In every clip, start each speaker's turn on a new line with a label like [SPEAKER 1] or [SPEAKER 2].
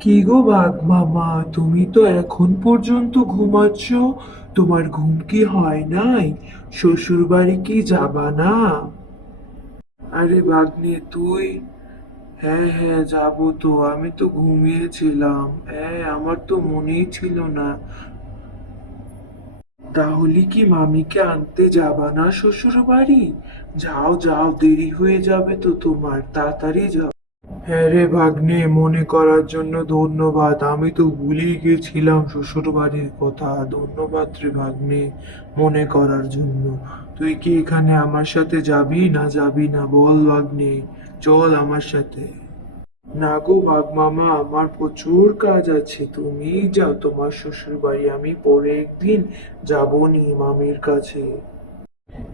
[SPEAKER 1] কি গো বাঘ মামা, তুমি তো এখন পর্যন্ত ঘুমাচ্ছ? তোমার ঘুম কি হয় নাই? শ্বশুর বাড়ি কি যাবা না? আরে ভাগ্নে, তুই? হ্যাঁ হ্যাঁ যাব তো। আমি তো ঘুমিয়েছিলাম। হ্যাঁ আমার তো মনেই ছিল না। তাহলে কি মামিকে আনতে যাবা না শ্বশুর বাড়ি যাও যাও, দেরি হয়ে যাবে তো তোমার। তাড়াতাড়ি যাও। হ্যাঁ রে ভাগ্নে, মনে করার জন্য ধন্যবাদ। আমি তো ভুলেই গেছিলাম শ্বশুর বাড়ির কথা। ধন্যবাদ রে ভাগ্নে, মনে করার জন্য। তুই কি এখানে আমার সাথে যাবি? না যাবি না। বল ভাগ্নে, চল আমার সাথে। না গো বাঘ মামা, আমার প্রচুর কাজ আছে। তুমি যাও তোমার শ্বশুর বাড়ি আমি পরে একদিন যাব নি মামির কাছে।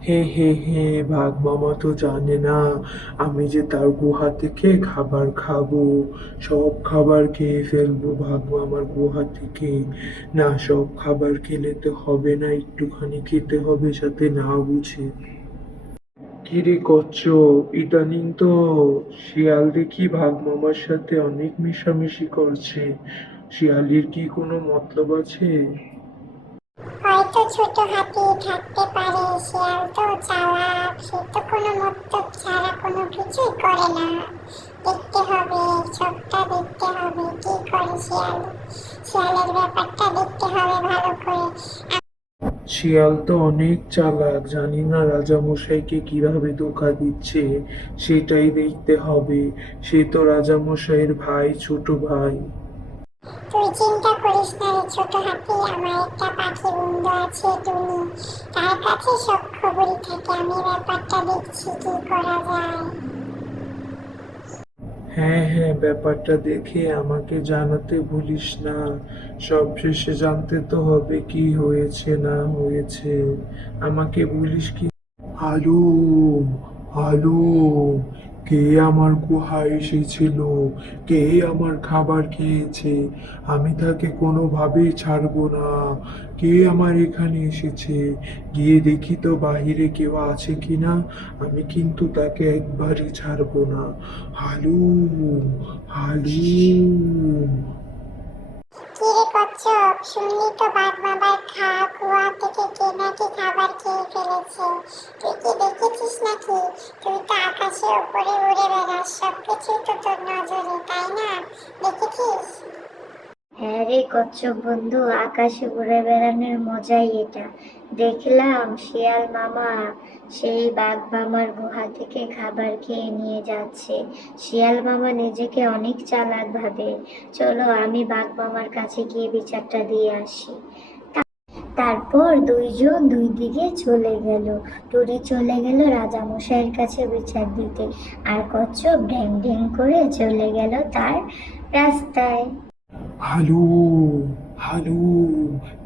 [SPEAKER 1] হে হে হে, বাঘ মামা তো জানে না আমি যে তার গুহা থেকে খাবার খাব। সব খাবার খেয়ে ফেলব ভাগ মামার গুহা থেকে। না, সব খাবার খেলে তো হবে না, একটুখানি খেতে হবে সাথে না বুঝে। কিরে কচ্ছপ ইদানিং তো শিয়াল দেখি ভাগ মামার সাথে অনেক মিশামিশি করছে। শিয়ালির কি কোনো মতলব আছে?
[SPEAKER 2] হয়তো ছোট হাতি থাকতে পারে, শিয়াল তো চালাক, সে তো কোনো মতলব ছাড়া কোনো কিছুই করে না। দেখতে হবে সবটা দেখতে হবে, কি করে শিয়াল? শিয়ালের ব্যাপারটা দেখতে হবে ভালো করে।
[SPEAKER 1] শিয়াল তো অনেক চালাক, জানি না রাজামশাইকে কীভাবে ধোকা দিচ্ছে, সেটাই দেখতে হবে। সে তো রাজামশাইয়ের ভাই, ছোট ভাই।
[SPEAKER 2] তুই চিন্তা করিস না রে ছোট হাতি আমার একটা পাখি বন্ধু আছে টুনি। তার কাছে সব খবরই থাকে আমি ব্যাপারটা দেখছি কি করা যায়।
[SPEAKER 1] হ্যাঁ হ্যাঁ ব্যাপারটা দেখে আমাকে জানাতে ভুলিস না। সব শেষে জানতে তো হবে কি হয়েছে না হয়েছে। আমাকে বলিস কি? হালুম হালুম কে আমার গুহায় এসেছিল? কে আমার খাবার খেয়েছে? আমি তাকে কোনোভাবেই ছাড়ব না। কে আমার এখানে এসেছে? গিয়ে দেখি তো বাহিরে কেউ আছে কি না আমি কিন্তু তাকে একবারই ছাড়ব না।
[SPEAKER 2] হালু কচ্ছপ শুনলি তো বাঘ বাবার খাওয়া কুয়া থেকে কে নাকি খাবার খেয়ে ফেলেছে। তুই কি দেখেছিস নাকি? তুই তো আকাশে উপরে উড়ে বেড়াস সব কিছুই তো তোর নজরে, তাই না? দেখেছিস?
[SPEAKER 3] হ্যাঁ রে কচ্ছপ বন্ধু, আকাশে উড়ে বেড়ানোর মজাই এটা। দেখলাম শিয়াল মামা সেই বাঘ মামার গুহা থেকে খাবার খেয়ে নিয়ে যাচ্ছে। শিয়াল মামা নিজেকে অনেক চালাক ভাবে। চলো আমি বাঘ মামার কাছে গিয়ে বিচারটা দিয়ে আসি। তারপর দুইজন দুই দিকে চলে গেল। টুরি চলে গেল রাজামশাইয়ের কাছে বিচার দিতে। আর কচ্ছপ ঢ্যাং ঢ্যাং করে চলে গেল তার রাস্তায়।
[SPEAKER 1] হালু হালু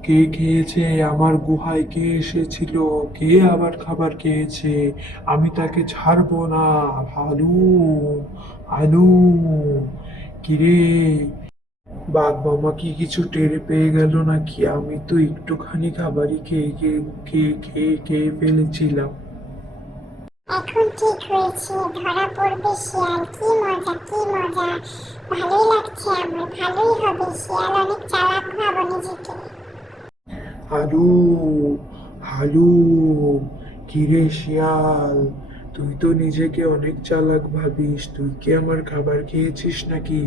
[SPEAKER 1] কে খেয়েছে, আমার গুহায় কে এসেছিল, কে আবার খাবার খেয়েছে, আমি তাকে ছাড়বো না হালু হালু কিরে? বাঘ মামা কি কিছু টের পেয়ে গেল নাকি? আমি তো একটুখানি খাবারই খেয়ে খেয়ে খেয়ে খেয়ে ফেলেছিলাম।
[SPEAKER 2] এখন ঠিক হয়েছে, ধরা পড়বে শিয়াল। কি মজা কি মজা। ভালোই লাগছে আমার, ভালোই হবে। শিয়াল অনেক চালাক ভাবো নিজেকে।
[SPEAKER 1] হালু হালু, কিরে শিয়াল, তুই তো নিজেকে অনেক চালাক ভাবিস। তুই কি আমার খাবার খেয়েছিস নাকি?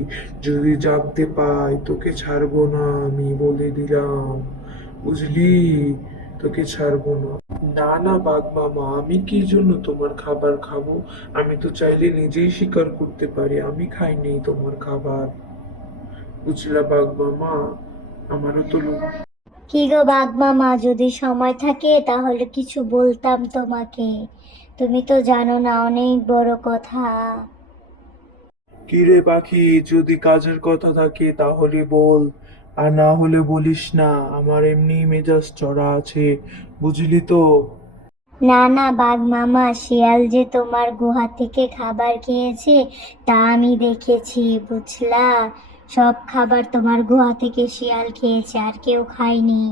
[SPEAKER 1] যদি জানতে পাই, তোকে ছাড়বো না, আমি বলে দিলাম। বুঝলি? তোকে ছাড়বো না। না না বাঘ মামা আমি কি জন্য তোমার খাবার খাব? আমি তো চাইলে নিজেই স্বীকার করতে পারি আমি খাইনি তোমার খাবার। বুঝলা বাঘ মামা? আমারও তো লোক।
[SPEAKER 3] কি গো বাঘ মামা যদি সময় থাকে তাহলে কিছু বলতাম তোমাকে। তুমি তো জানো না অনেক বড় কথা।
[SPEAKER 1] কিরে পাখি যদি কাজের কথা থাকে তাহলে বল। আর না হলে বলিস না আমার এমনি মেজাজ চড়া আছে বুঝলি তো?
[SPEAKER 3] না না বাঘ মামা শিয়াল যে তোমার গুহা থেকে খাবার খেয়েছে তা আমি দেখেছি বুঝলা? সব খাবার তোমার গুহা থেকে শিয়াল খেয়েছে আর কেউ খায়নি।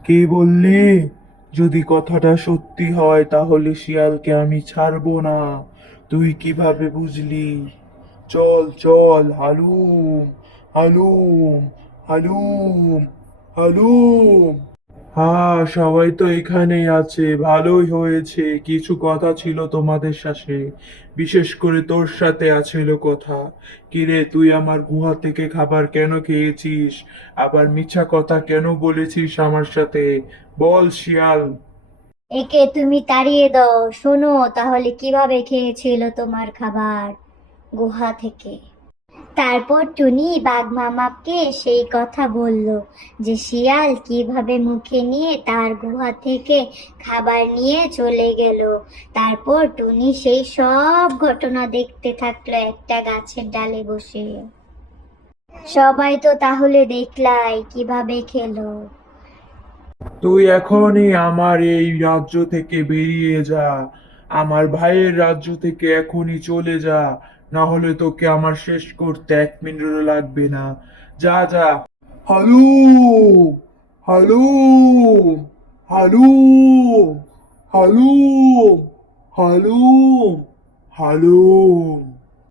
[SPEAKER 1] কে বললি? যদি কথাটা সত্যি হয় তাহলে শিয়ালকে আমি ছাড়বো না। তুই কীভাবে বুঝলি? চল চল হালুম হালুম হালুম হালুম। হ্যাঁ সবাই তো এখানেই আছে, ভালোই হয়েছে, কিছু কথা ছিল তোমাদের সাথে। বিশেষ করে তোর সাথে আছিল কথা। কিরে, তুই আমার গুহা থেকে খাবার কেন খেয়েছিস? আবার মিথ্যা কথা কেন বলেছিস আমার সাথে? বল, শিয়াল।
[SPEAKER 3] একে তুমি তাড়িয়ে দাও। শোনো, তাহলে কীভাবে খেয়েছিল তোমার খাবার গুহা থেকে? তারপর টুনি বাঘ মামাকে সেই কথা বলল যে শিয়াল কীভাবে মুখে নিয়ে তার গুহা থেকে খাবার নিয়ে চলে গেল। তারপর টুনি সেই সব ঘটনা দেখতে থাকল একটা গাছের ডালে বসে। সবাই তো তাহলে দেখলাই কীভাবে খেলো।
[SPEAKER 1] তুই এখনই আমার এই রাজ্য থেকে বেরিয়ে যা। আমার ভাইয়ের রাজ্য থেকে এখনই চলে যা। না হলে তোকে আমার শেষ করতে এক মিনিটও লাগবে না। যা যা। Hello hello hello hello hello hello